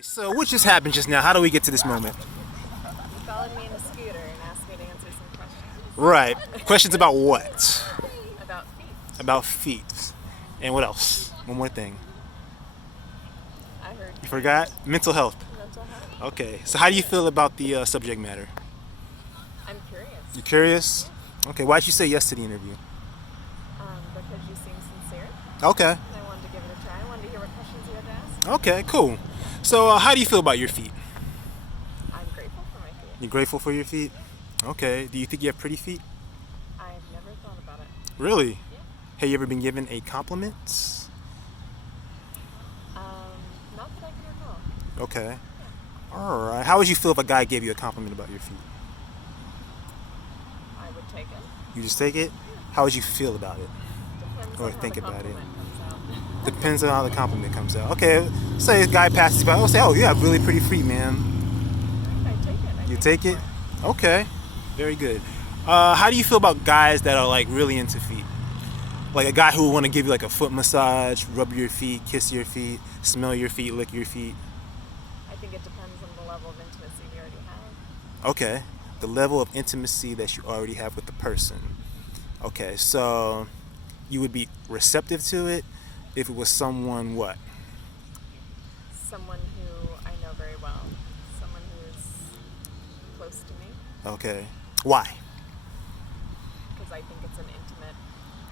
So what just happened just now? How do we get to this moment? You followed me in a scooter and asked me to answer some questions. Right. Questions about what? About feet. About feet. And what else? One more thing. I heard You forgot? Mental health. mental health. Okay. So how do you feel about the subject matter? I'm curious. You curious? Okay. Why'd you say yes to the interview? Because you seem sincere. Okay. And I wanted to give it a try. I wanted to hear what questions you had to ask. Okay. Cool. So how do you feel about your feet? I'm grateful for my feet. You grateful for your feet? Okay. Do you think you have pretty feet? I've never thought about it. Really? Yeah. Have you ever been given a compliment? Not that I can recall. Okay. All right. How would you feel if a guy gave you a compliment about your feet? I would take it. You just take it? How would you feel about it? Depends Or on how think the about it. compliment comes out. Depends on how the compliment comes out. Okay, say a guy passes by. I'll say, "Oh, you have really pretty feet, man." I take it. You take it? Okay, very good. How do you feel about guys that are like really into feet? Like a guy who would want to give you like a foot massage, rub your feet, kiss your feet, smell your feet, lick your feet. I think it depends on the level of intimacy we already have. Okay, the level of intimacy that you already have with the person. Okay, so you would be receptive to it if it was someone what? Someone who I know very well. Someone who is close to me. Okay, why? Because I think it's an intimate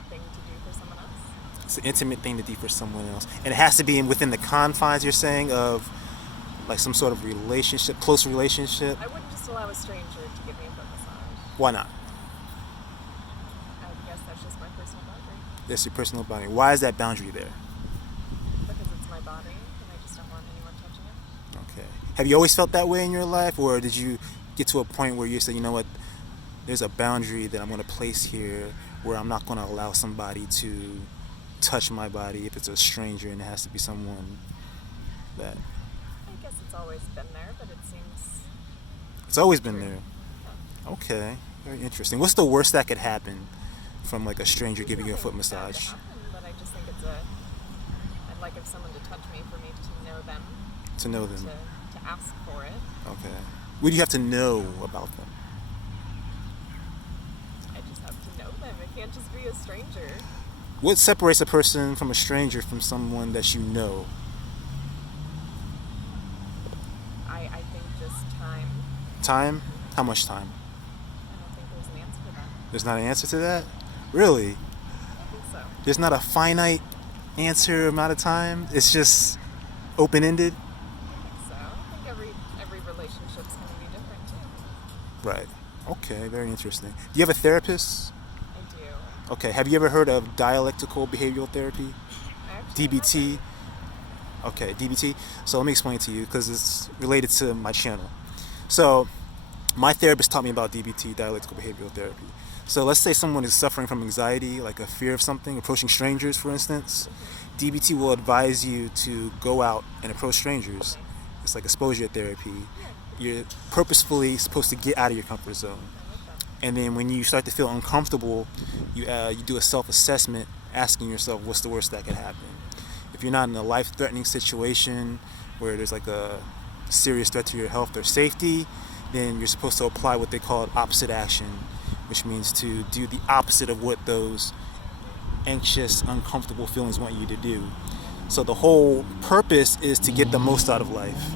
thing to do for someone else. It's an intimate thing to do for someone else, and it has to be within the confines, you're saying, of like some sort of relationship, close relationship. I wouldn't just allow a stranger to give me a foot massage. Why not? I guess that's just my personal boundary. That's your personal boundary. Why is that boundary there? Because it's my body and I just don't want anyone touching it. Okay. Have you always felt that way in your life, or did you get to a point where you said, you know what, there's a boundary that I'm going to place here where I'm not going to allow somebody to touch my body if it's a stranger, and it has to be someone that... I guess it's always been there, but it seems... It's always been there. Okay, very interesting. What's the worst that could happen from like a stranger giving you a foot massage? But I just think I'd like if someone to touch me for me to know them. To know them. To ask for it. Okay. What do you have to know about them? I just have to know them. It can't just be a stranger. What separates a person from a stranger from someone that you know? I think just time. Time? How much time? I don't think there's an answer to that. There's not an answer to that? Really? I think so. There's not a finite answer amount of time? It's just open-ended? So I think every relationship's going to be different too. Right. Okay, very interesting. Do you have a therapist? I do. Okay, have you ever heard of dialectical behavioral therapy? I actually DBT? Okay, DBT. So let me explain to you because it's related to my channel. So my therapist taught me about DBT, dialectical behavioral therapy. So let's say someone is suffering from anxiety, like a fear of something, approaching strangers, for instance. DBT will advise you to go out and approach strangers. It's like exposure therapy. You're purposefully supposed to get out of your comfort zone. And then when you start to feel uncomfortable, you do a self-assessment, asking yourself, what's the worst that could happen? If you're not in a life-threatening situation where there's like a serious threat to your health or safety, then you're supposed to apply what they call opposite action, which means to do the opposite of what those anxious, uncomfortable feelings want you to do. So the whole purpose is to get the most out of life,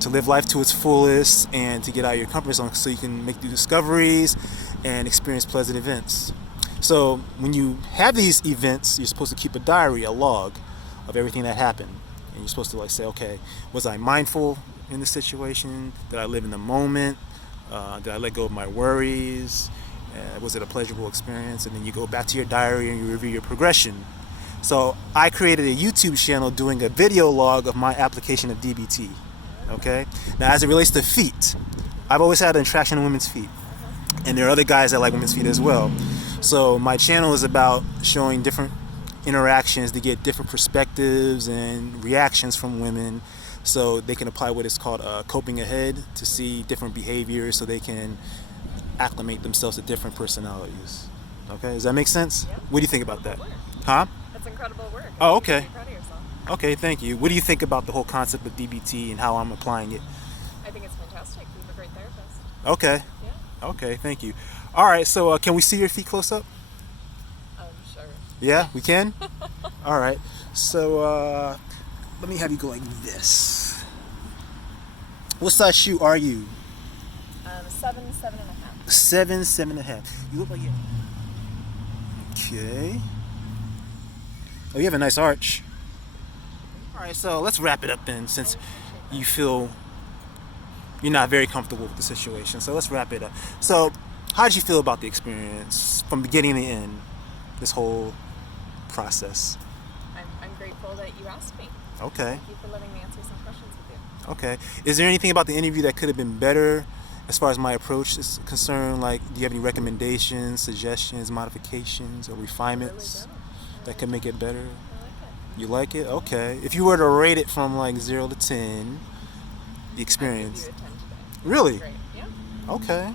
to live life to its fullest, and to get out of your comfort zone so you can make new discoveries and experience pleasant events. So when you have these events, you're supposed to keep a diary, a log of everything that happened. And you're supposed to like say, okay, was I mindful in this situation? Did I live in the moment? Did I let go of my worries? Was it a pleasurable experience? And then you go back to your diary and you review your progression. So I created a YouTube channel doing a video log of my application of DBT. Okay? Now as it relates to feet, I've always had an attraction to women's feet. And there are other guys that like women's feet as well. So my channel is about showing different interactions to get different perspectives and reactions from women so they can apply what is called coping ahead to see different behaviors so they can acclimate themselves to different personalities. Okay, does that make sense? Yeah. What do you think about that? Work. Huh? That's incredible work. Oh, You okay. should be proud of yourself. Okay, thank you. What do you think about the whole concept of DBT and how I'm applying it? I think it's fantastic. You have a great therapist. Okay. Yeah. Okay, thank you. All right, so can we see your feet close up? Sure. Yeah, we can? All right. So let me have you go like this. What size shoe are you? 7, 7.5. 7, 7.5. You look like you. Okay. Oh, you have a nice arch. All right, so let's wrap it up then, since you feel you're not very comfortable with the situation. So let's wrap it up. So, how did you feel about the experience from beginning to end? This whole process. I'm grateful that you asked me. Okay. Thank you for letting me answer some questions with you. Okay. Is there anything about the interview that could have been better as far as my approach is concerned? Like, do you have any recommendations, suggestions, modifications, or refinements that could make it better? I like it. You like it? Okay. If you were to rate it from like 0 to 10, the I'll experience. give you a 10 today. Really? Great. Yeah. Okay.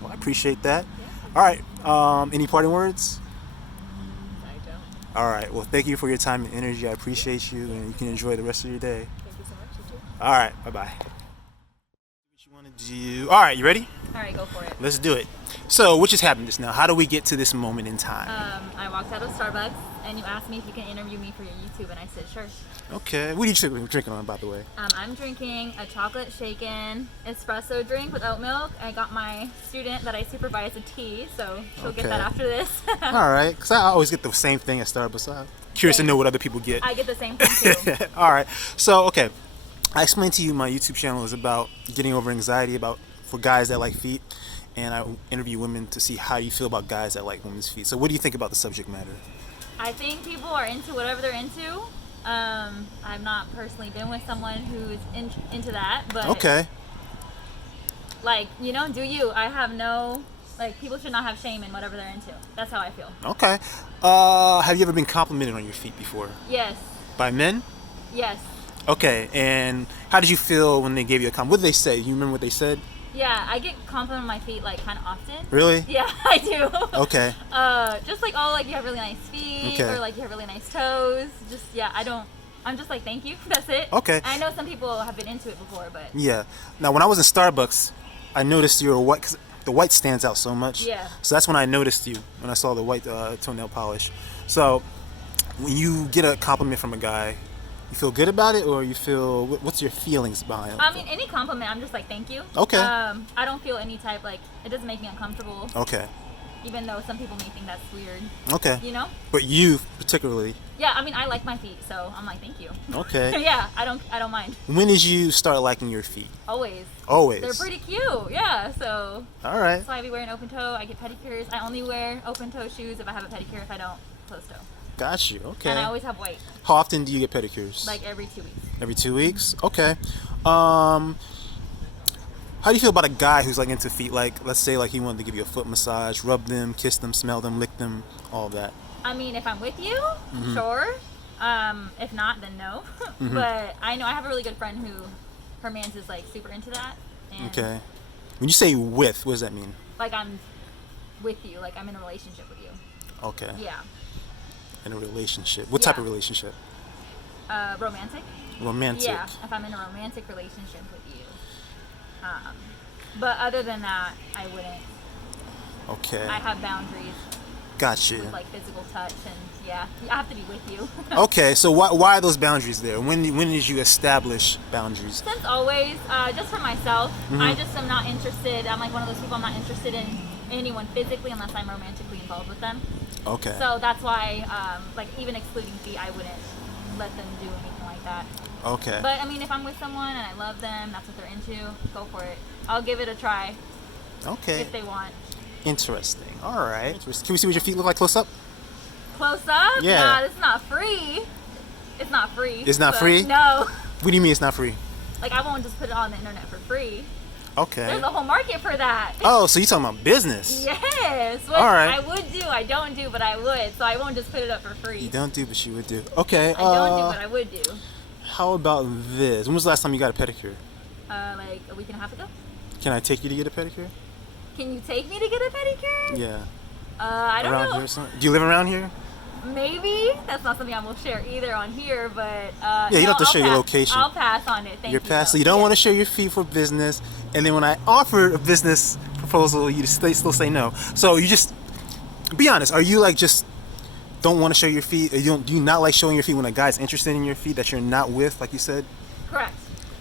Well, I appreciate that. Yeah. All right. Any parting words? I don't. All right. Well, thank you for your time and energy. I appreciate you, and you can enjoy the rest of your day. Thank you so much. You too. All right. Bye-bye. What you want to do? All right. You ready? All right, go for it. Let's do it. So, what just happened just now? How do we get to this moment in time? I walked out of Starbucks and you asked me if you can interview me for your YouTube, and I said sure. Okay. What are you drinking on, by the way? I'm drinking a chocolate shaken espresso drink with oat milk. I got my student that I supervise a tea, so she'll get that Okay. after this. All right. Because I always get the same thing at Starbucks. I'm curious to know what other people get. I get the same thing too. All right. So, okay. I explained to you my YouTube channel is about getting over anxiety for guys that like feet. And I interview women to see how you feel about guys that like women's feet. So what do you think about the subject matter? I think people are into whatever they're into. I've not personally been with someone who's into that, but Okay. like, you know, do you? I have no, like, people should not have shame in whatever they're into. That's how I feel. Okay. Have you ever been complimented on your feet before? Yes. By men? Yes. Okay. And how did you feel when they gave you a compliment? What did they say? You remember what they said? Yeah, I get complimented on my feet like kind of often. Really? Yeah, I do. Okay. Just like, oh, like you have really nice feet, Okay. or like you have really nice toes. Just yeah, I'm just like, thank you. That's it. Okay. I know some people have been into it before, but Yeah. Now, when I was in Starbucks, I noticed you were white, 'cause the white stands out so much. Yeah. So that's when I noticed you, when I saw the white toenail polish. So when you get a compliment from a guy, you feel good about it, or you feel, what's your feelings behind it? I mean, any compliment, I'm just like, thank you. Okay. I don't feel any type, like, it doesn't make me uncomfortable, Okay. even though some people may think that's weird. Okay. You know? But you particularly. Yeah, I mean, I like my feet, so I'm like, thank you. Okay. Yeah, I don't mind. When did you start liking your feet? Always. Always. They're pretty cute. Yeah, so All right. that's why I be wearing open toe. I get pedicures. I only wear open toe shoes if I have a pedicure. If I don't, closed toe. Got you. Okay. And I always have white, How often do you get pedicures? like every 2 weeks. Every 2 weeks? Okay. How do you feel about a guy who's like into feet? Like, let's say like he wanted to give you a foot massage, rub them, kiss them, smell them, lick them, all that. I mean, if I'm with you, Mm-hmm. sure. If not, then no. But I know I have a really good friend who, her man's is like super into that. And Okay. When you say with, what does that mean? like I'm with you, like I'm in a relationship with you. Okay. Yeah. In a relationship. What type Yeah. of relationship? Romantic. Romantic. Yeah, if I'm in a romantic relationship with you. But other than that, I wouldn't. Okay. I have boundaries Got you. with like physical touch, and yeah, I have to be with you. Okay, so why are those boundaries there? When did you establish boundaries? Since always, just for myself, Mm-hmm. I just am not interested. I'm like one of those people. I'm not interested in anyone physically unless I'm romantically involved with them. Okay. So that's why, like even excluding feet, I wouldn't let them do anything like that. Okay. But I mean, if I'm with someone and I love them, that's what they're into, go for it. I'll give it a try Okay. if they want. Interesting. All right. Can we see what your feet look like close up? Close up? Yeah. Nah, it's not free. It's not free. It's not but free? No. What do you mean it's not free? Like I won't just put it on the internet for free. Okay. There's a whole market for that. Oh, so you're talking about business? Yes. Which All right. I would do. I don't do, but I would. So I won't just put it up for free. You don't do, but you would do. Okay. I don't do, but I would do. How about this? When was the last time you got a pedicure? Like a week and a half ago. Can I take you to get a pedicure? Can you take me to get a pedicure? Yeah. I don't around know. here or something? Do you live around here? Maybe that's not something I will share either on here, but Yeah, you don't have to share your location. I'll pass on it. Thank you. So you don't want to share your feet for business, and then when I offer a business proposal, you still say no. So you just be honest. Are you like just don't want to show your feet? Or do you not like showing your feet when a guy's interested in your feet that you're not with, like you said? Correct.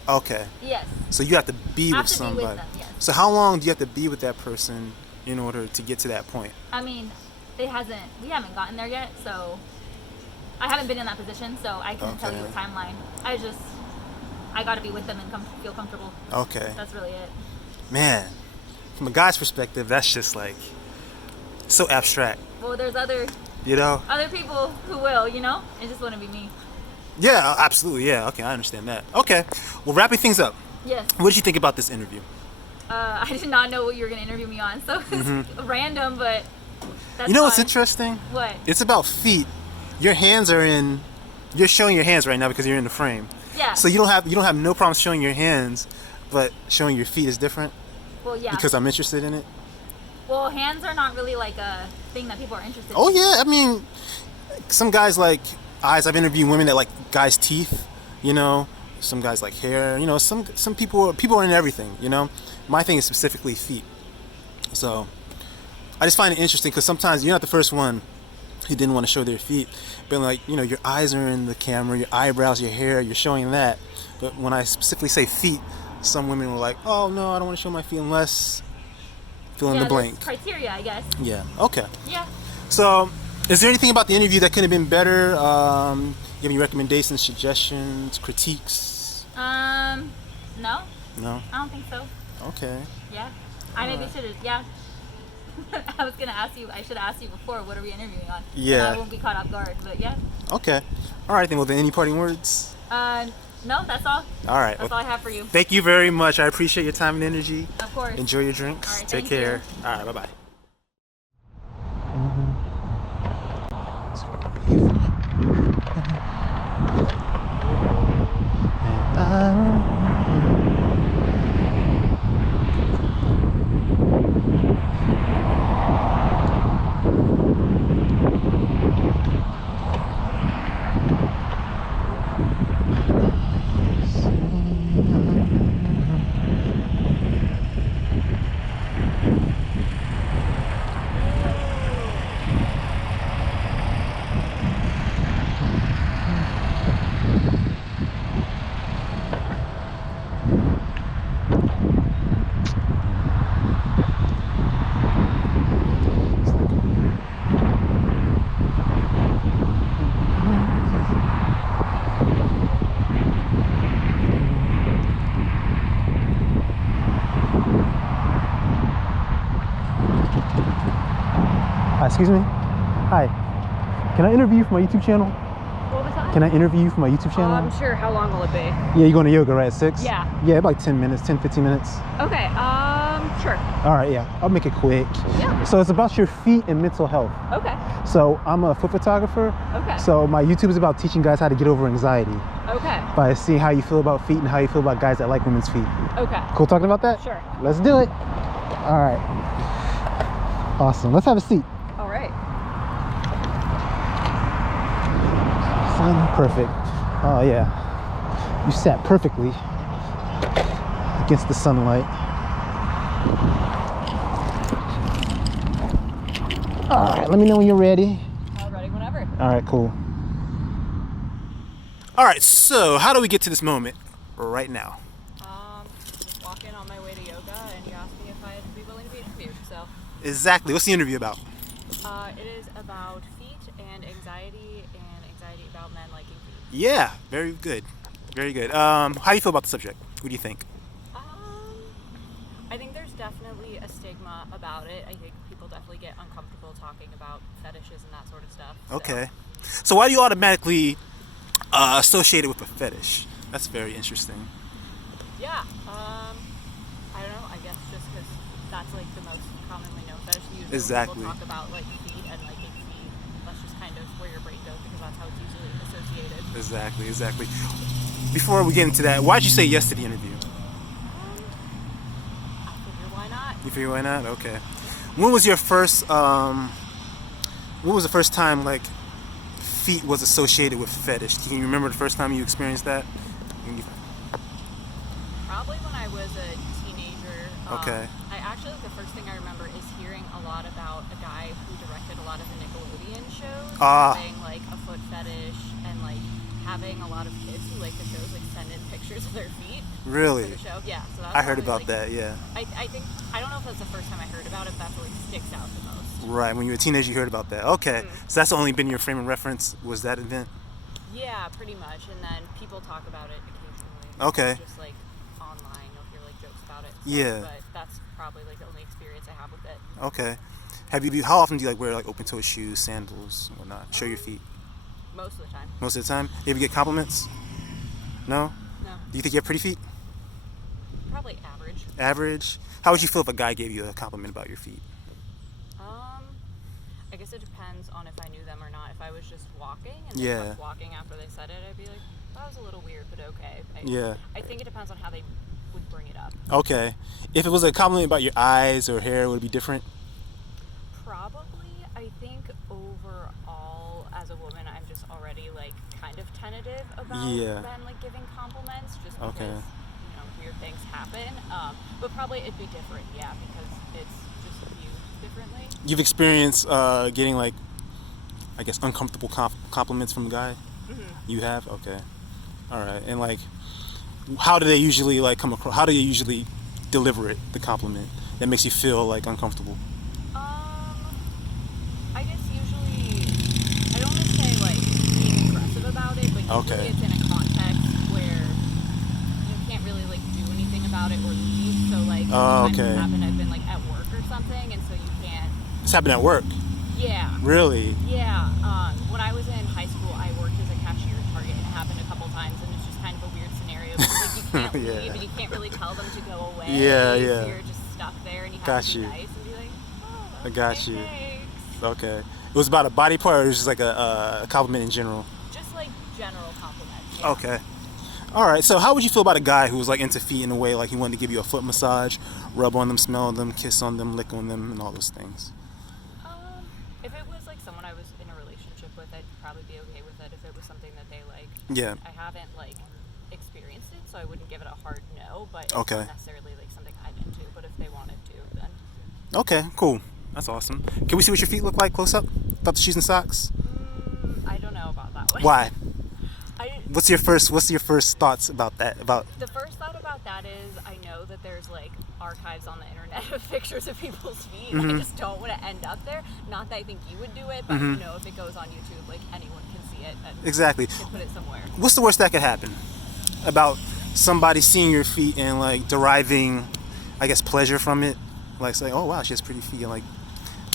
Okay. Yes. So you have to be with somebody. Be with them, yes. So how long do you have to be with that person in order to get to that point? I mean, we haven't gotten there yet, so I haven't been in that position, so I can't tell you a timeline. I gotta be with them and feel comfortable. Okay. That's really it. Man, from a guy's perspective, that's just like so abstract. Well, there's other people who will, it just wouldn't be me. Yeah, absolutely. Yeah. Okay, I understand that. Okay. Well, wrapping things up. Yes. What did you think about this interview? I did not know what you were going to interview me on, so it's random, but that's what's fine. interesting? What? It's about feet. Your hands are in. You're showing your hands right now because you're in the frame. Yeah. So you don't have no problem showing your hands, but showing your feet is different. Well, yeah. Because I'm interested in it. Well, hands are not really like a thing that people are interested in. Oh yeah, I mean, some guys like eyes. I've interviewed women that like guys' teeth. Some guys like hair. Some people are in everything. My thing is specifically feet. So I just find it interesting because sometimes you're not the first one who didn't want to show their feet, but like your eyes are in the camera, your eyebrows, your hair, you're showing that. But when I specifically say feet, some women were like, "Oh no, I don't want to show my feet unless fill in the blank." Criteria, I guess. Yeah. Okay. Yeah. So, is there anything about the interview that could have been better? You have any recommendations, suggestions, critiques? No. No. I don't think so. Okay. Yeah. I maybe should have. Yeah. I was gonna ask you. I should have asked you before. What are we interviewing on? Yeah. I won't be caught off guard. But yeah. Okay. All right. Then, well, then, any parting words? No. That's all. All right. That's all I have for you. Thank you very much. I appreciate your time and energy. Of course. Enjoy your drinks. All right, Take thank care. you. All right. Bye bye. Excuse me. Hi. Can I interview you for my YouTube channel? What was that? Can I interview you for my YouTube channel? I'm sure. How long will it be? Yeah, you're going to yoga, right? At 6? Yeah. Yeah, like 10 minutes, 10, 15 minutes. Okay. Sure. All right, yeah. I'll make it quick. Yeah. So it's about your feet and mental health. Okay. So I'm a foot photographer. Okay. So my YouTube is about teaching guys how to get over anxiety Okay. by seeing how you feel about feet and how you feel about guys that like women's feet. Okay. Cool talking about that? Sure. Let's do it. All right. Awesome. Let's have a seat. All right. Perfect. Oh yeah. You sat perfectly against the sunlight. All right, let me know when you're ready. Ready whenever. All right, cool. All right, so how do we get to this moment right now? Just walking on my way to yoga, and you asked me if I'd be willing to be interviewed. So. Exactly. What's the interview about? It is about feet and anxiety about men liking feet. Yeah, very good. Very good. How do you feel about the subject? What do you think? I think there's definitely a stigma about it. I think people definitely get uncomfortable talking about fetishes and that sort of stuff. So. Okay. So why do you automatically associate it with a fetish? That's very interesting. Yeah. I don't know. I guess just because that's like the most commonly known fetish. Usually Exactly. People talk about like feet and liking feet. That's just kind of where your brain goes because that's how it's usually associated. Exactly. Before we get into that, why'd you say yes to the interview? I figure why not? You figure why not? Okay. When was your first? When was the first time like feet was associated with fetish? Can you remember the first time you experienced that? Probably when I was a teenager. Okay. I actually, the first thing I remember is hearing a lot about a guy who directed a lot of the Nickelodeon shows, having like a foot fetish, and like having a lot of kids who like the shows like send in pictures of their feet. Really? For the show. Yeah. So that's I heard probably, about that. Yeah. I think I don't know if that's the first time I heard about it, but that's what like sticks out the most. Right. When you were a teenager, you heard about that. Okay. So that's only been your frame of reference. Was that event? Yeah, pretty much. And then people talk about it occasionally. Okay. Just like online, you'll hear like jokes about it. Yeah. But that's probably like the only experience I have with it. Okay. How often do you like wear like open toe shoes, sandals, whatnot? Show your feet. Most of the time. Most of the time. You ever get compliments? No. No. Do you think you have pretty feet? Probably average. Average. How would you feel if a guy gave you a compliment about your feet? I guess it depends on if I knew them or not. If I was just walking and they kept walking after they said it, I'd be like, that was a little weird, but okay. I think it depends on how they would bring it up. Okay. If it was a compliment about your eyes or hair, would it be different? Probably. I think overall, as a woman, I'm just already like kind of tentative about them like giving compliments, just because you know weird things happen. But probably it'd be different, because it's just viewed differently. You've experienced getting like, I guess, uncomfortable compliments from a guy? Mm-hmm. You have? Okay. All right. And like, how do they usually like come across? How do you usually deliver it, the compliment that makes you feel like uncomfortable? I guess usually, I don't want to say like being aggressive about it, but usually it's in a context where you can't really like do anything about it or leave. So like, sometimes it's happened, I've been like at work or something, and so you can't. It's happened at work? Yeah. Really? Yeah. When I was in high school, I worked as a cashier at Target, and it happened a couple times, and it's just kind of a weird scenario because like you can't leave, and you can't really tell them to go away. Yeah. So you're just stuck there, and you have to be nice and be like, oh, I got you. Thanks. Okay. It was about a body part, or it was just like a compliment in general? Just like general compliments. Yeah. Okay. All right. So how would you feel about a guy who was like into feet in a way, like he wanted to give you a foot massage, rub on them, smell them, kiss on them, lick on them, and all those things? If it was like someone I was in a relationship with, I'd probably be okay with it. If it was something that they like, I haven't like experienced it, so I wouldn't give it a hard no. But it's not necessarily like something I'm into. But if they wanted to, then okay, cool. That's awesome. Can we see what your feet look like close up? Without the shoes and socks? I don't know about that one. Why? What's your first thoughts about that? The first thought about that is I know that there's like archives on the internet of pictures of people's feet. Mm-hmm. I just don't want to end up there. Not that I think you would do it, but you know, if it goes on YouTube, like anyone can see it and can put it somewhere. What's the worst that could happen about somebody seeing your feet and like deriving, I guess, pleasure from it? Like saying, oh wow, she has pretty feet, and like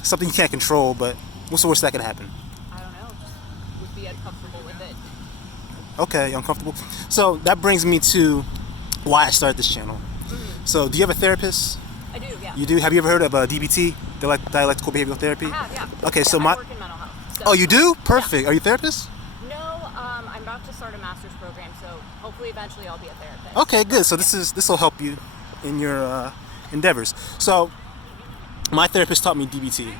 something you can't control, but what's the worst that could happen? I don't know. Just would be uncomfortable with it. Okay, uncomfortable. So that brings me to why I started this channel. Mm-hmm. So do you have a therapist? I do, yeah. You do? Have you ever heard of DBT, dialectical behavioral therapy? I have, yeah. Okay, I work in mental health. So. Oh, you do? Perfect. Yeah. Are you a therapist? No, I'm about to start a master's program, so hopefully eventually I'll be a therapist. Okay, good. So this will help you in your endeavors. So my therapist taught me DBT.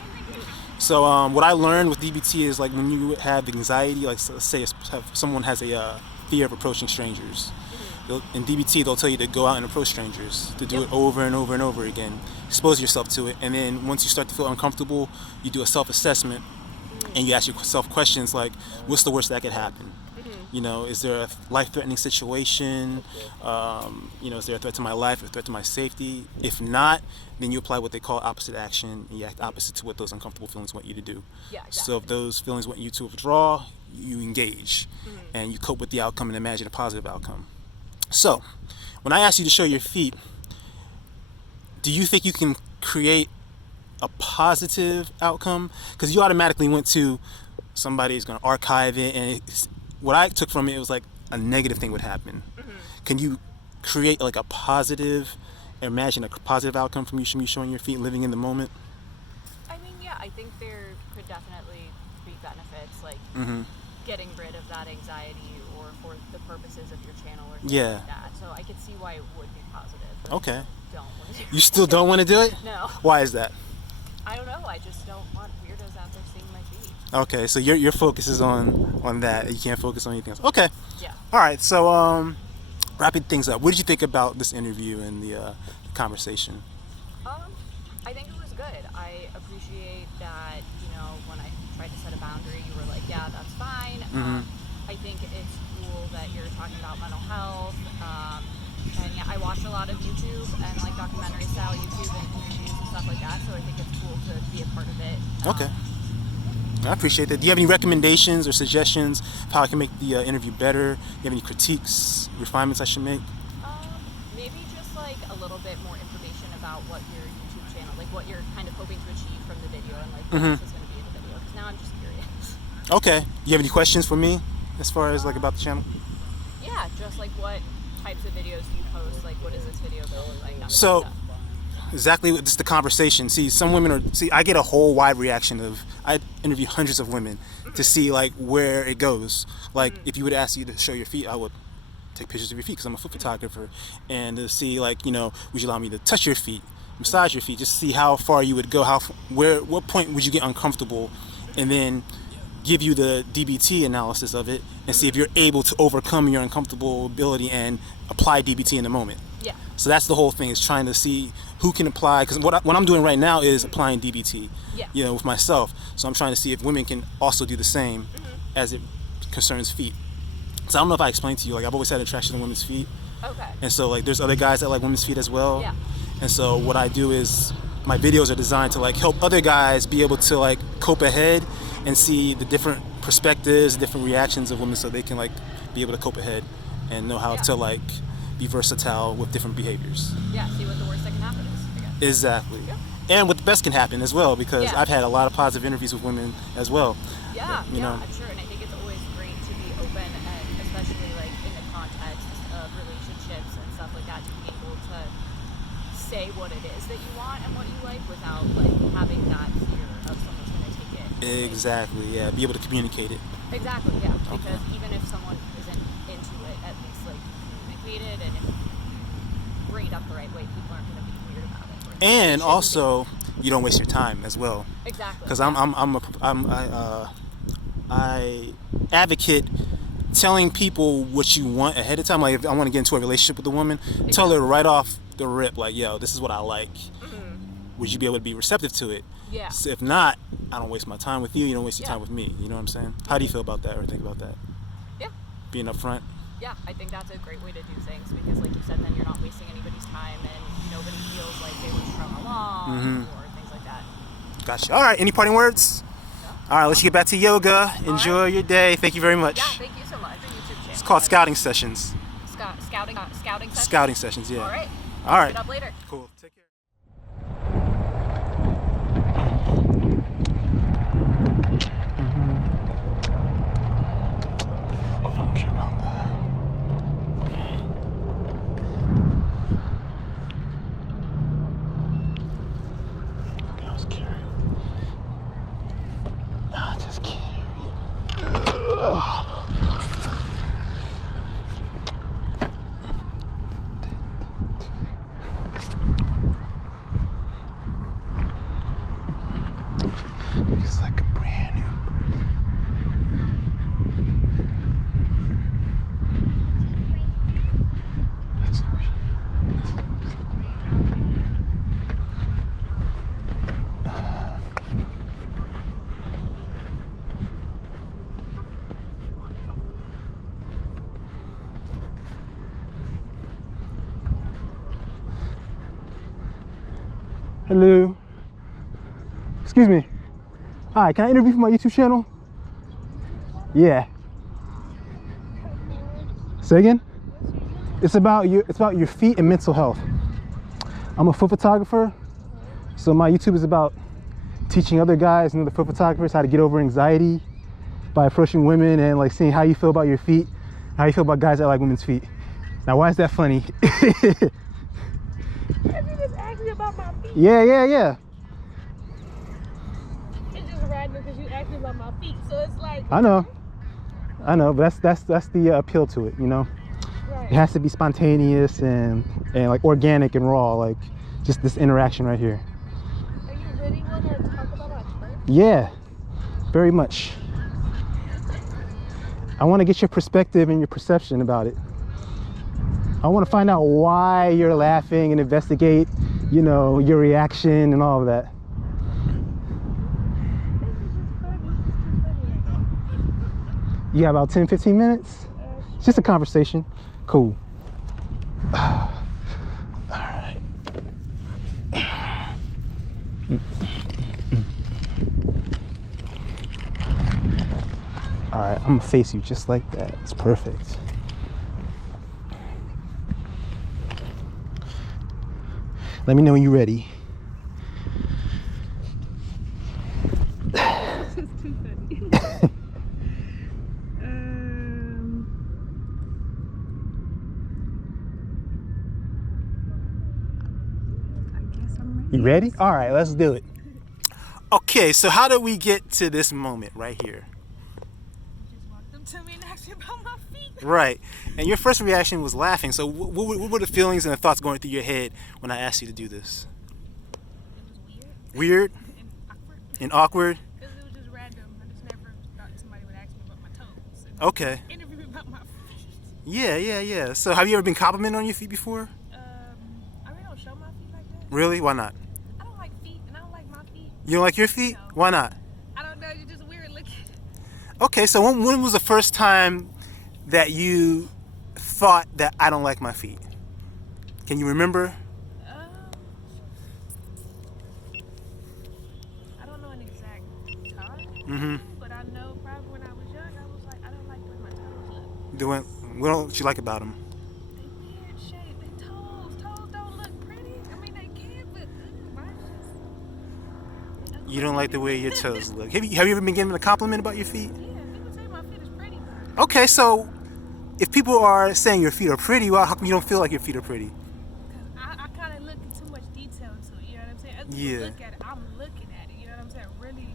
So what I learned with DBT is like when you have anxiety, like let's say someone has a fear of approaching strangers. In DBT, they'll tell you to go out and approach strangers, to do it over and over and over again. Expose yourself to it, and then once you start to feel uncomfortable, you do a self-assessment, and you ask yourself questions like, what's the worst that could happen? You know, is there a life-threatening situation? You know, is there a threat to my life, a threat to my safety? If not, then you apply what they call opposite action, and you act opposite to what those uncomfortable feelings want you to do. Yeah, exactly. So if those feelings want you to withdraw, you engage, and you cope with the outcome and imagine a positive outcome. So, when I ask you to show your feet, do you think you can create a positive outcome? Because you automatically went to somebody's going to archive it, and what I took from it was like a negative thing would happen. Can you create like a positive, imagine a positive outcome from you showing your feet, living in the moment? I mean, yeah, I think there could definitely be benefits, like getting rid of that anxiety or for the purposes of your channel or something like that. So I could see why it would be positive. Okay. Don't want to do You still don't want to do it? No. Why is that? I don't know. I just don't want weirdos out there seeing my feet. Okay, so your focus is on that. You can't focus on anything else. Okay. Yeah. All right. So wrapping things up, what did you think about this interview and the conversation? I think it was good. I appreciate that, when I tried to set a boundary, you were like, yeah, that's fine. I think it's cool that you're talking about mental health. And yeah, I watched a lot of YouTube and like documentary style YouTube and interviews and stuff like that. So I think it's cool to be a part of it. Okay. I appreciate that. Do you have any recommendations or suggestions of how I can make the interview better? Do you have any critiques, refinements I should make? Maybe just like a little bit more information about what your YouTube channel, like what you're kind of hoping to achieve from the video and like what else is going to be in the video. Because now I'm just curious. Okay. Do you have any questions for me as far as like about the channel? Yeah, just like what types of videos do you post? Like what is this video going to look like? So exactly, this is the conversation. See, some women are. See, I get a whole wide reaction of. I interview hundreds of women to see like where it goes. Like if you would ask you to show your feet, I would take pictures of your feet because I'm a foot photographer, and to see like would you allow me to touch your feet, massage your feet, just see how far you would go, what point would you get uncomfortable, and then give you the DBT analysis of it and see if you're able to overcome your uncomfortability and apply DBT in the moment. Yeah. So that's the whole thing, is trying to see who can apply, because what I'm doing right now is applying DBT, with myself. So I'm trying to see if women can also do the same as it concerns feet. So I don't know if I explained to you, like I've always had attraction to women's feet. Okay. And so like there's other guys that like women's feet as well. Yeah. And so what I do is my videos are designed to like help other guys be able to like cope ahead and see the different perspectives, different reactions of women, so they can like be able to cope ahead and know how to like be versatile with different behaviors. Yeah, see what the worst that can happen is, I guess. Exactly. Yeah. And what the best can happen as well, because I've had a lot of positive interviews with women as well. Yeah, you know. I'm sure, and I think it's always great to be open, and especially like in the context of relationships and stuff like that, to be able to say what it is that you want and what you like without like having that fear of someone's going to take it. Exactly, yeah. Be able to communicate it. Exactly, yeah. Because even if someone isn't into it, at least like communicate it, and if you bring it up the right way, people aren't going to be weird about it. And also, you don't waste your time as well. Exactly. Because I advocate telling people what you want ahead of time. Like if I want to get into a relationship with a woman, tell her right off the rip, like, yo, this is what I like. Would you be able to be receptive to it? Yeah. So if not, I don't waste my time with you. You don't waste your time with me. You know what I'm saying? How do you feel about that, or think about that? Yeah. Being upfront. Yeah, I think that's a great way to do things, because like you said, then you're not wasting anybody's time and nobody feels like they were strung along or things like that. Gotcha. All right, any parting words? No. All right, let's get back to yoga. Enjoy your day. Thank you very much. Yeah, thank you so much. YouTube channel. It's called Scouting Sessions. Scouting sessions? Scouting Sessions, yeah. All right. All right. Get up later. Cool. Take care. It's like a brand new. Hello. Excuse me. Hi, can I interview for my YouTube channel? Yeah. Say again? It's about your feet and mental health. I'm a foot photographer, so my YouTube is about teaching other guys and other foot photographers how to get over anxiety by approaching women and like seeing how you feel about your feet, how you feel about guys that like women's feet. Now, why is that funny? You just asked me about my feet. Yeah. It's just random because you asked me about my feet, so it's like. I know, but that's the appeal to it, you know. Right. It has to be spontaneous and like organic and raw, like just this interaction right here. Are you really want to talk about my shirt? Yeah, very much. I want to get your perspective and your perception about it. I want to find out why you're laughing and investigate, you know, your reaction and all of that. You got about 10, 15 minutes? Just a conversation. Cool. All right. All right, I'm gonna face you just like that. It's perfect. Let me know when you're ready. This is too funny. I guess I'm ready. You ready? All right, let's do it. Okay, so how do we get to this moment right here? You just walked up to me and asked me about my feet. Right, and your first reaction was laughing. So what were the feelings and the thoughts going through your head when I asked you to do this? It was Weird? And awkward? Because it was just random. I just never thought somebody would ask me about my toes. And Okay. interview me about my feet. Yeah. So have you ever been complimented on your feet before? I really don't show my feet like that. Really? Why not? I don't like feet, and I don't like my feet. You don't like your feet? No. Why not? I don't know. You're just weird looking. Okay, so when was the first time that you thought that I don't like my feet? Can you remember? I don't know an exact time. Mm-hmm. But I know probably when I was young, I was like, I don't like the way my toes look. What don't you like about them? They weird shape. They toes don't look pretty. I mean, they can, but mine just. You don't like the way your toes look. Have you ever been given a compliment about your feet? Yeah, people say my feet is pretty. Okay, so if people are saying your feet are pretty, well, how come you don't feel like your feet are pretty? Because I kind of look in too much detail into it. You know what I'm saying? As people Yeah. look at it, I'm looking at it. You know what I'm saying? Really.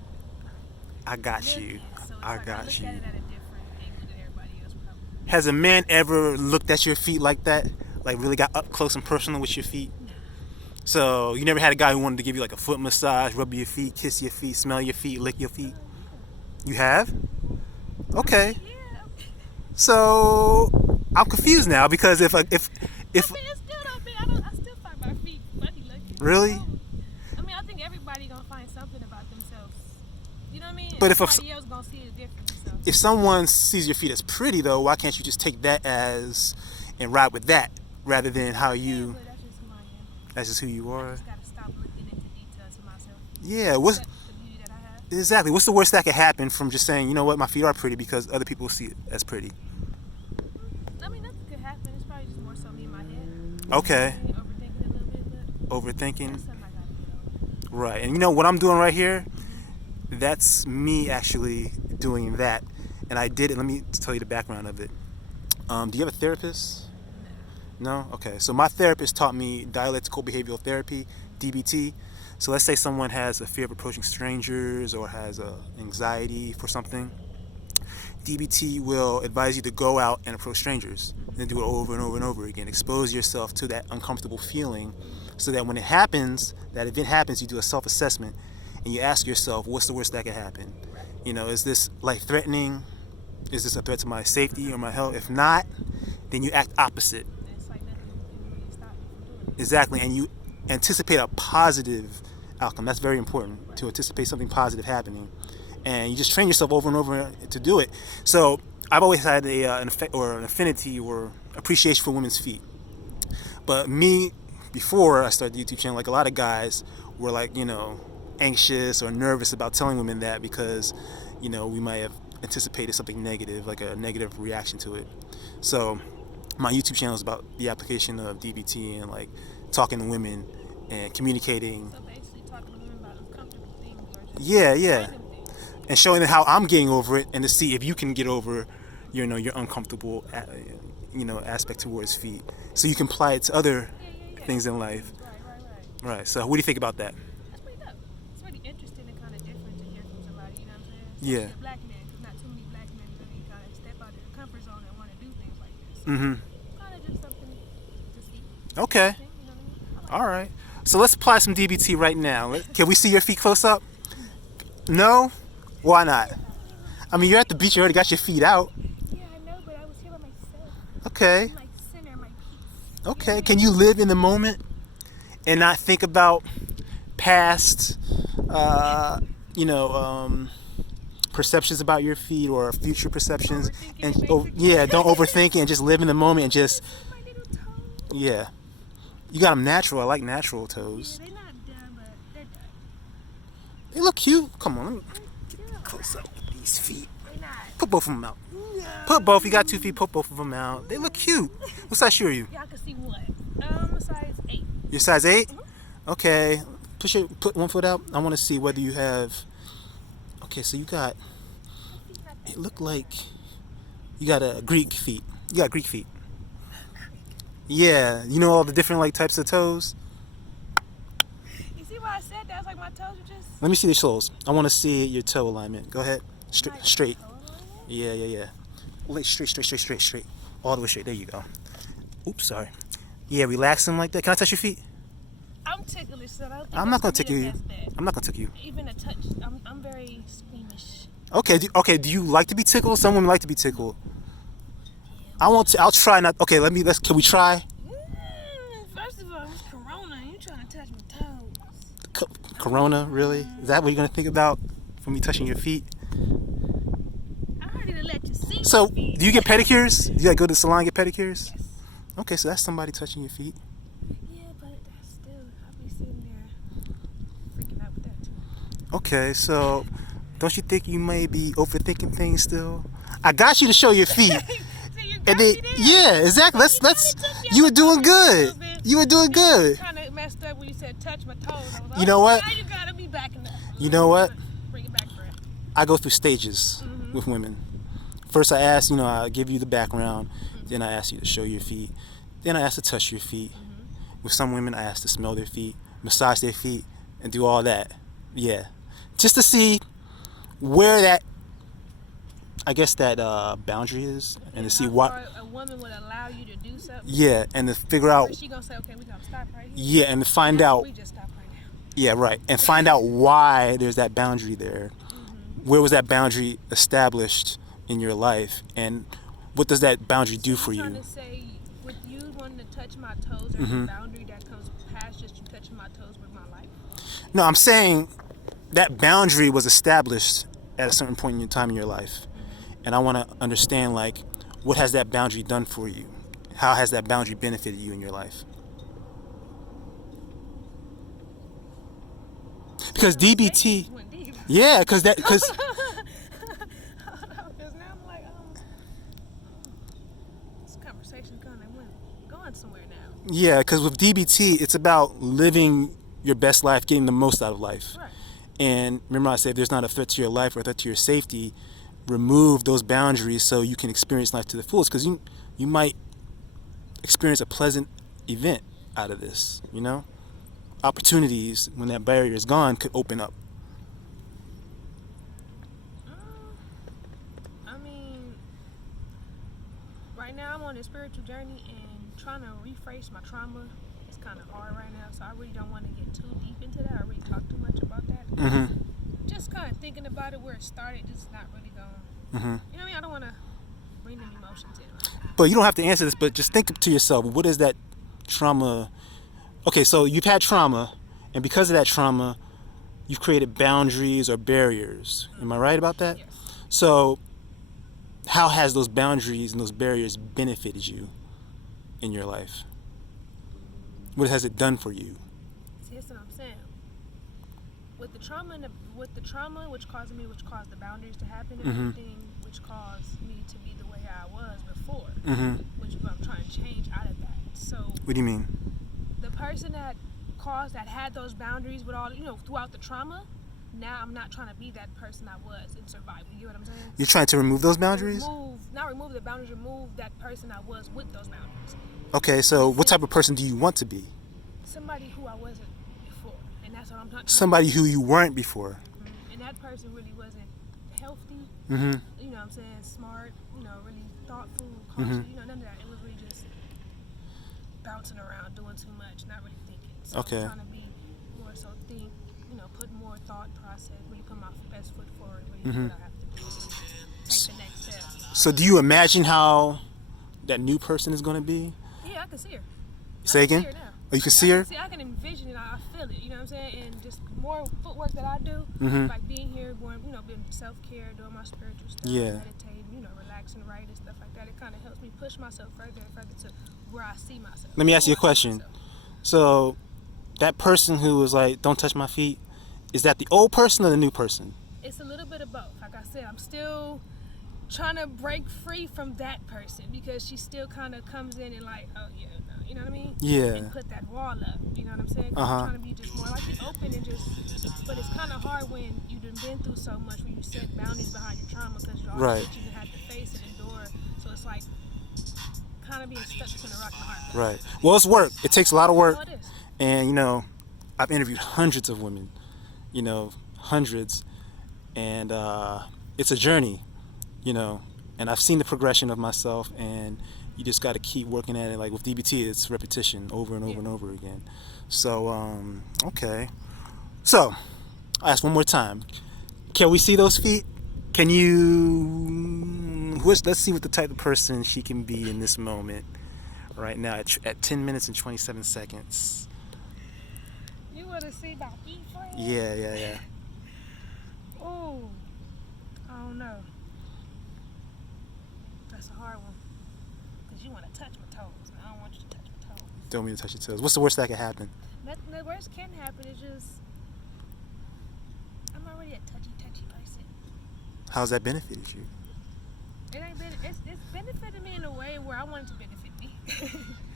I got looking. you. So it's I like got I look you. at it at a different angle than everybody else probably. Has a man ever looked at your feet like that? Like really got up close and personal with your feet? So you never had a guy who wanted to give you like a foot massage, rub your feet, kiss your feet, smell your feet, lick your feet? You have? Okay. Yeah. So I'm confused now because if I mean, it still don't be. I still find my feet funny looking. Really? I mean, I think everybody gonna find something about themselves. You know what I mean? But if somebody else gonna see it different. So. if someone sees your feet as pretty though, why can't you just take that as and ride with that rather than how you? But that's just who I am. That's just who you I are. just gotta stop looking into details to myself. Yeah. What's Accept the beauty that I have. exactly? What's the worst that could happen from just saying, you know what, my feet are pretty because other people see it as pretty? I mean, nothing could happen. It's probably just more so me in my head. Okay. Maybe overthinking it a little bit, but Overthinking. that's something I gotta get over. Right. And you know what I'm doing right here? That's me actually doing that. And I did it. Let me tell you the background of it. Do you have a therapist? No? Okay. So my therapist taught me dialectical behavioral therapy, DBT. So let's say someone has a fear of approaching strangers or has anxiety for something. DBT will advise you to go out and approach strangers and do it over and over and over again. Expose yourself to that uncomfortable feeling so that when it happens, that event happens, you do a self-assessment and you ask yourself, what's the worst that could happen? You know, is this life-threatening? Is this a threat to my safety or my health? If not, then you act opposite. It's like nothing can really stop me from doing it. Exactly, and you anticipate a positive outcome. That's very important, to anticipate something positive happening. And you just train yourself over and over to do it. So I've always had an affinity or appreciation for women's feet. But me, before I started the YouTube channel, like a lot of guys were like, you know, anxious or nervous about telling women that because, you know, we might have anticipated something negative, like a negative reaction to it. So my YouTube channel is about the application of DBT and like talking to women and communicating. So basically talking to women about uncomfortable things or just Yeah. random things. And showing them how I'm getting over it and to see if you can get over, you know, your uncomfortable, aspect towards feet. So you can apply it to other things in life. Right. Right. So what do you think about that? That's pretty dope. It's really interesting and kind of different to hear from somebody, you know what I'm saying? Yeah. Especially a black man, because not too many black men really kind of step out of their comfort zone and want to do things like this. Mm-hmm. Kind of just something to see. Okay. You know what I mean? All right. So let's apply some DBT right now. Can we see your feet close up? No? Why not? I mean, you're at the beach. You already got your feet out. Yeah, I know, but I was here by myself. Okay. My center, my peace. Okay. Can you live in the moment and not think about past, perceptions about your feet or future perceptions? And don't overthink it and just live in the moment and just, My little toes. yeah. You got them natural. I like natural toes. Yeah, they're not done, but they're done. They look cute. Come on, let me They're close up with these feet. not. Put both of them out. No. Put both. You got 2 feet. Put both of them out. They look cute. What size shoe are you? Y'all can see what? Size 8. You're size 8? Okay. Put 1 foot out. I want to see whether you have. Okay, so you got. It looked like you got a Greek feet. You got Greek feet. Yeah, you know all the different like types of toes. You see why I said that? It's like my toes are just. Let me see the soles. I want to see your toe alignment. Go ahead. Straight. Yeah. Wait, straight. All the way straight. There you go. Oops, sorry. Yeah, relax them like that. Can I touch your feet? I'm ticklish, so I don't think I'm not gonna that's tickle you. the best I'm not gonna tickle you. Even a touch. I'm very squeamish. Okay. Do you like to be tickled? Some women like to be tickled. I'll try not. Okay, can we try? First of all, it's Corona. You trying to touch my toes? Corona, really? Is that what you're gonna think about from me touching your feet? I already done let you see. So, my feet. do you get pedicures? Do you like go to the salon and get pedicures? Yes. Okay, so that's somebody touching your feet. Yeah, but that's still. I'll be sitting there freaking out with that too. Okay, so don't you think you may be overthinking things still? I got you to show your feet. So you got And then, me there. yeah, exactly. Let's. You were doing good. You were doing good. Kind of messed up when you said touch my toes. I was like, You know what? Now you gotta be backing up. You know what? Bring it back, Brett. I go through stages with women. First, I ask, I give you the background. Then I ask you to show your feet. Then I ask to touch your feet. With some women, I ask to smell their feet, massage their feet, and do all that. Yeah, just to see where that, I guess that boundary is, and to see How what. far a woman would allow you to do something. Yeah, and to figure out. Or is she gonna say, okay, we gonna stop right here? Yeah, and to find out. We just stop right now. Yeah, right. And find out why there's that boundary there. Where was that boundary established in your life? And what does that boundary do for I'm you? trying to say, with you wanting to touch my toes, there's a boundary that comes past just you touching my toes with my life. No, I'm saying that boundary was established at a certain point in time in your life. And I want to understand, like, what has that boundary done for you? How has that boundary benefited you in your life? Because DBT, Went deep. yeah, because Because now I'm like, this conversation kind of going somewhere now. yeah, because with DBT, it's about living your best life, getting the most out of life. Right. And remember, I said, if there's not a threat to your life or a threat to your safety, remove those boundaries so you can experience life to the fullest. Because you might experience a pleasant event out of this. Opportunities when that barrier is gone could open up. I mean, right now I'm on a spiritual journey and trying to rephrase my trauma is kind of hard right now. So I really don't want to get too deep into that. I really talk too much about that. Just kind of thinking about it where it started, just not really going. You know what I mean? I don't want to bring any emotions in. But you don't have to answer this, but just think to yourself, what is that trauma? Okay, so you've had trauma, and because of that trauma, you've created boundaries or barriers. Am I right about that? Yes. So how has those boundaries and those barriers benefited you in your life? What has it done for you? See, that's what I'm saying. With the trauma, which caused the boundaries to happen, and everything, which caused me to be the way I was before, which is what I'm trying to change out of that. So, What do you mean? the person that had those boundaries with all, throughout the trauma, now I'm not trying to be that person I was in survival. You get what I'm saying? You're trying to remove those boundaries? Not remove the boundaries, remove that person I was with those boundaries. Okay, so what type of person do you want to be? Somebody who I wasn't before, and that's what I'm trying. Somebody who you weren't before. And that person really wasn't healthy. You know what I'm saying? Smart, really thoughtful, cautious, none of that. It was really just bouncing around, doing too much, not really thinking. So Okay. I'm trying to be more so put more more thought process, really put my best foot forward, really do what I have to do, really take the next step. So do you imagine how that new person is going to be? Yeah, I can see her. Say again? See her now. Oh, you can see her? I can envision it. I feel it. You know what I'm saying? And just more footwork that I do, like being here, going, being self-care, doing my spiritual stuff, meditating, relaxing, writing, stuff like that. It kind of helps me push myself further and further to where I see myself. Let me ask you a question. So, that person who was like, "Don't touch my feet," is that the old person or the new person? It's a little bit of both. Like I said, I'm still trying to break free from that person because she still kind of comes in and like, oh yeah, no, you know what I mean? Yeah. And put that wall up. You know what I'm saying? I'm trying to be just more like you open and just. But it's kind of hard when you've been through so much when you set boundaries behind your trauma because you always you have to face it, endure. So it's like kind of being stuck between a rock and a hard place. Right. Well, it's work. It takes a lot of work. Oh, it is. And I've interviewed hundreds of women. Hundreds, and it's a journey. And I've seen the progression of myself, and you just got to keep working at it. Like with DBT, it's repetition over and over and over again. So, okay. So, I'll ask one more time. Can we see those feet? Can you... Let's see what the type of person she can be in this moment. Right now, at 10 minutes and 27 seconds. You want to see my feet, friend? Yeah. Oh, I don't know. That's a hard one. Because you want to touch my toes, and I don't want you to touch my toes. Don't want me to touch your toes. What's the worst that could happen? The worst can happen is just, I'm already a touchy person. How's that benefited you? It ain't been, it's benefited me in a way where I want it to benefit me.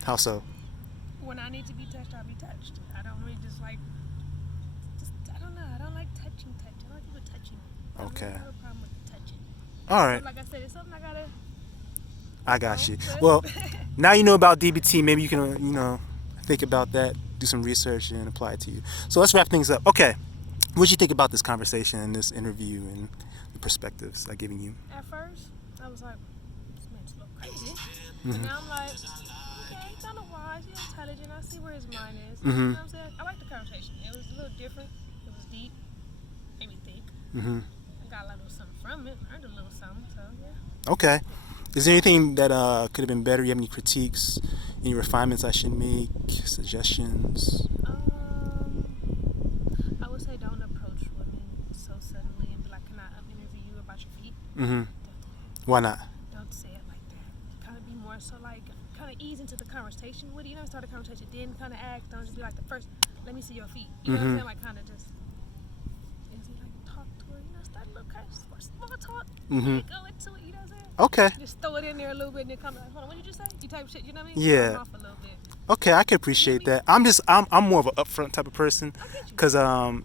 How so? When I need to be touched, I'll be touched. I don't really I don't know. I don't like touching. I don't like people touching me. Okay. I don't have a problem with touching. All right. Like I said, it's something I got you. Well, now you know about DBT. Maybe you can, think about that, do some research, and apply it to you. So let's wrap things up. Okay. What did you think about this conversation and this interview and the perspectives I've given you? At first, I was like, this man's a little crazy. And now I'm like, okay, he's kind of wise, he's intelligent. I see where his mind is. You know what I'm saying? I like the conversation. It was a little different. It was deep. Made me think. I got a little something from it. Learned a little something. So, yeah. Okay. Is there anything that could have been better? You have any critiques, any refinements I should make, suggestions? I would say don't approach women so suddenly and be like, can I interview you about your feet? Why not? Don't say it like that. Kind of be more so like, kind of ease into the conversation with it. Start a conversation, then kind of act. Don't just be like the first, let me see your feet. You know what I'm saying? Like, kind of just, talk to her. Start a little kind of small talk. Go into it, you know what I'm saying? Okay. Just throw it in there a little bit and then come like, hold on, what did you say? You type shit, you know what I mean? Yeah. Come off a little bit. Okay, I can appreciate that. I'm more of an upfront type of person, because I don't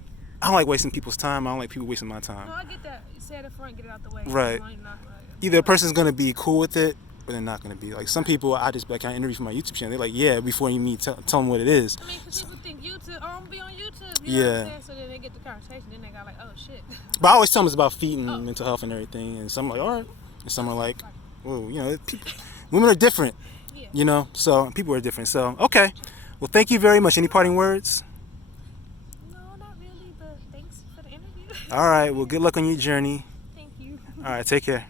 like wasting people's time. I don't like people wasting my time. No, I get that. You say it up front, get it out the way. Right. Either a person's gonna be cool with it, or they're not gonna be. Like some people, I just can I interview for my YouTube channel. They're like, yeah, before you meet, tell them what it is. I mean, because people think YouTube, I'm gonna be on YouTube. You know what I'm saying? So then they get the conversation, then they got like, oh shit. But I always tell them it's about feet and mental health and everything. And some are like, all right. And some are like, whoa, people, women are different. Yeah. So people are different. So okay. Well, thank you very much. Any parting words? No, not really, but thanks for the interview. All right. Well, good luck on your journey. Thank you. All right. Take care.